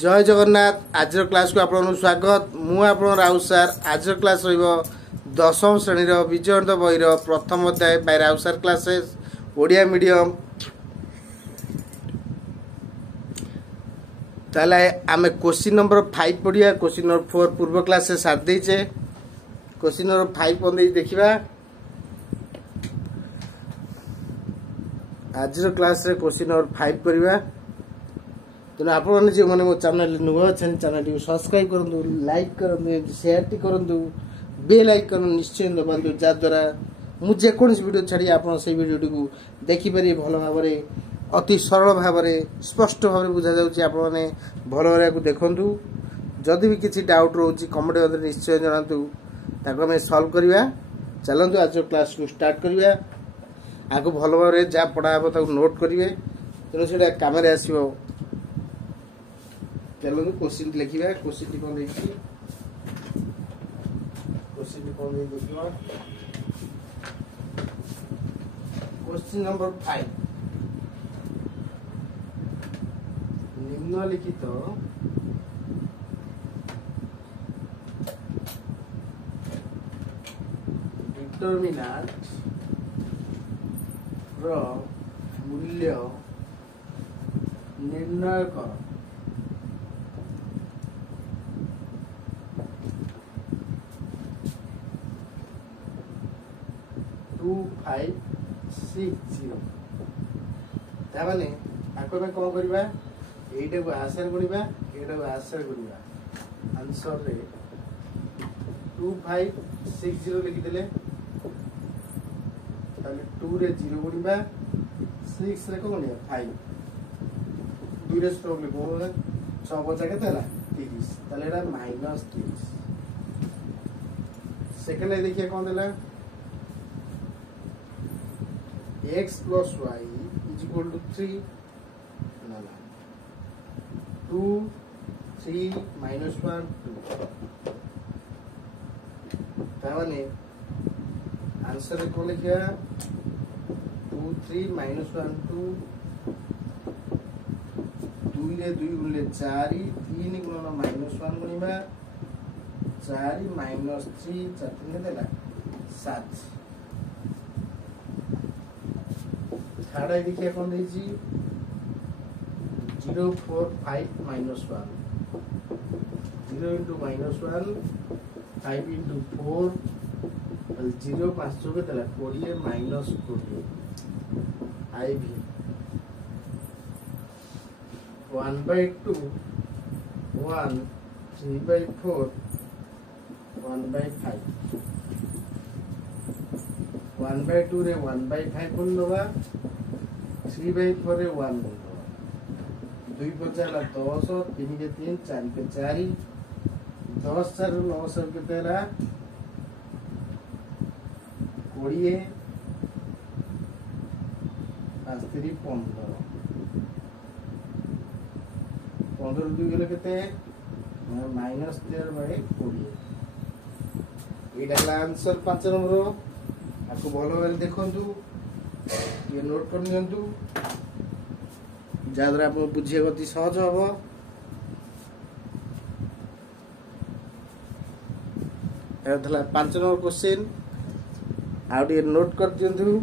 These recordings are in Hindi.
जय जगन्नाथ। आज क्लास को आपन स्वागत। मु आपन राउत सार। आज क्लास रहिबो दशम श्रेणी विजयवंत बहिर प्रथम अध्याय बाय राउत सार क्लासेस ओडिया मीडियम। ताले आमे क्वेश्चन नंबर 5 पढ़िया। क्वेश्चन नंबर 4 पूर्व क्लास से साथ देइछे। क्वेश्चन नंबर 5 पन देखिबा। आज क्लास रे क्वेश्चन नंबर 5 करबा। तेना आप जो मैंने मो चैनल नुआ अच्छे चैनल टी सब्सक्राइब करंतु, लाइक करंतु, शेयर टी करंतु, बेल आइकन निश्चय दबांतु जा द्वारा मु जे कोनस वीडियो छाड़ी आपन से वीडियो टी देखि पारि भलो भाबरे अति सरल भाबरे स्पष्ट भाबरे बुझा जाउची। आप माने भलो भाबरे को देखंतु। जदि भी किछि डाउट रहउची कमेंट मध्ये निश्चय जणांतु, ताको हम सॉल्व करिवा। चलंतु आज क्लास को स्टार्ट करिवा। आगो भलो भाबरे जा पढा हबो ताको नोट करिवे, तेनो सेटा काम रे आसीबो। चलो क्वेश्चन लिखिबा। क्वेश्चन कोन देखि क्वेश्चन कोन देखिबा। क्वेश्चन नंबर 5 निम्नलिखित डिटरमिनेंट रो मूल्य निर्णय कर। 2560 ताने आको में कौन करबा। एटा को आंसर गुणिबा, एटा को आंसर गुणिबा। आंसर रे 2560 लिखि देले। ताले 2 रे 0 गुणिबा, 6 रे को गुणिबा 5, 2 रे स्ट्रोक लिखो 6 बचा के तला 30। ताले एटा -30। सेकंड है देखिए कौन देला। x plus y is equal to 3 ना 2 3 minus 1 2 ताने आंसर को लिखिया 2 3 minus 1 2 2 रे 2 गुणले 4 3 गुणन -1 गुणिबा 4 minus 3 4 ने देला 7। थर्ड आई देखिए कौन देजी 045 minus 1 0 into -1 5 into 4 0 5 के तला 20 minus 20 IV 1/2 1 3/4 1/5 1/2 रे 1/5 बोल दबा। 3/4 रे 1 बोल दबा। 2 बचाला 10 3 के 3 4 के 4 10 4 9 के तेरा 20 5 3 15 15 2 गेले केते -13/20। एटा आंसर 5 नंबर। आपको भलो भाव देखंतु, ये नोट कर नियंतु, जाद्रा आप बुझे गति सहज हबो। एथला 5 नंबर क्वेश्चन आउ ये नोट कर दियंतु।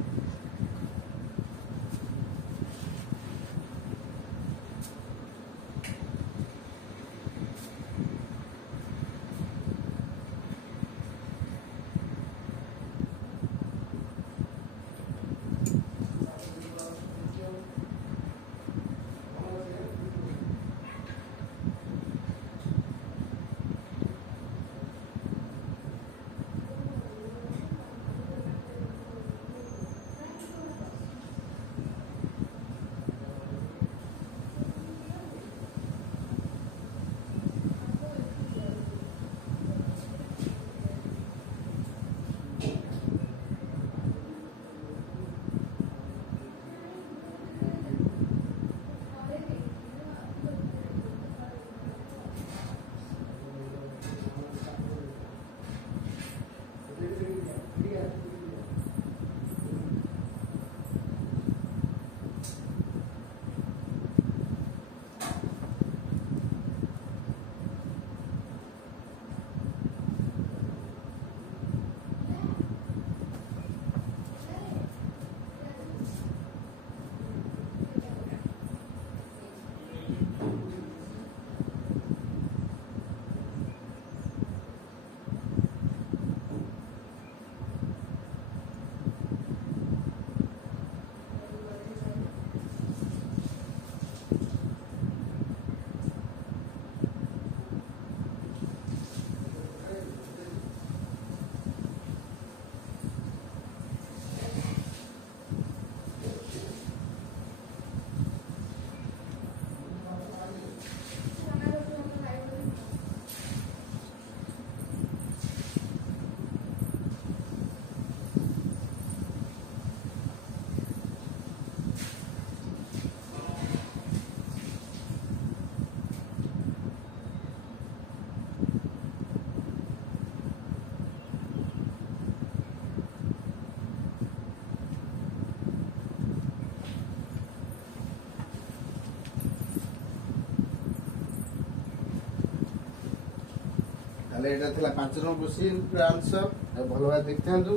ତାହେଲେ ଏଇଟା ଥିଲା 5 ନମ୍ବର କ୍ୱେଶ୍ଚିନ୍ ଆନ୍ସର। ଆଉ ଭଲ ଭାବେ ଦେଖିଥାନ୍ତୁ।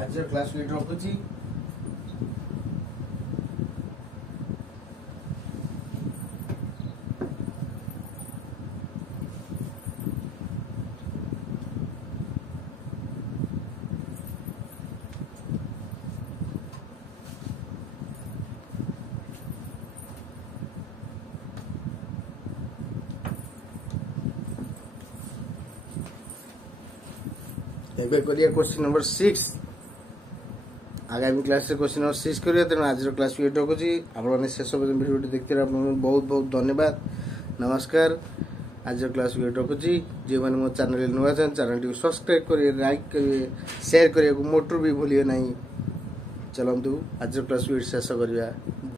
ଆଜିର କ୍ଲାସ୍ ଏଇଠି ରଖୁଛି। ଏବେ କରିବା क्वेश्चन नंबर 6। आगामी क्लास रे क्वेश्चन नंबर 6 करिया। तेणु आज क्लास भी रखुची। आपने शेष वीडियो देखते बहुत बहुत धन्यवाद। नमस्कार। आज क्लास भी रखुची। जो मैंने मो चैनल नुआ चैनल टी सब्सक्राइब करिए, लाइक करिए, शेयर करिए, मोटर भी भूलिए नहीं। चलतु आज क्लास भी शेष करिया।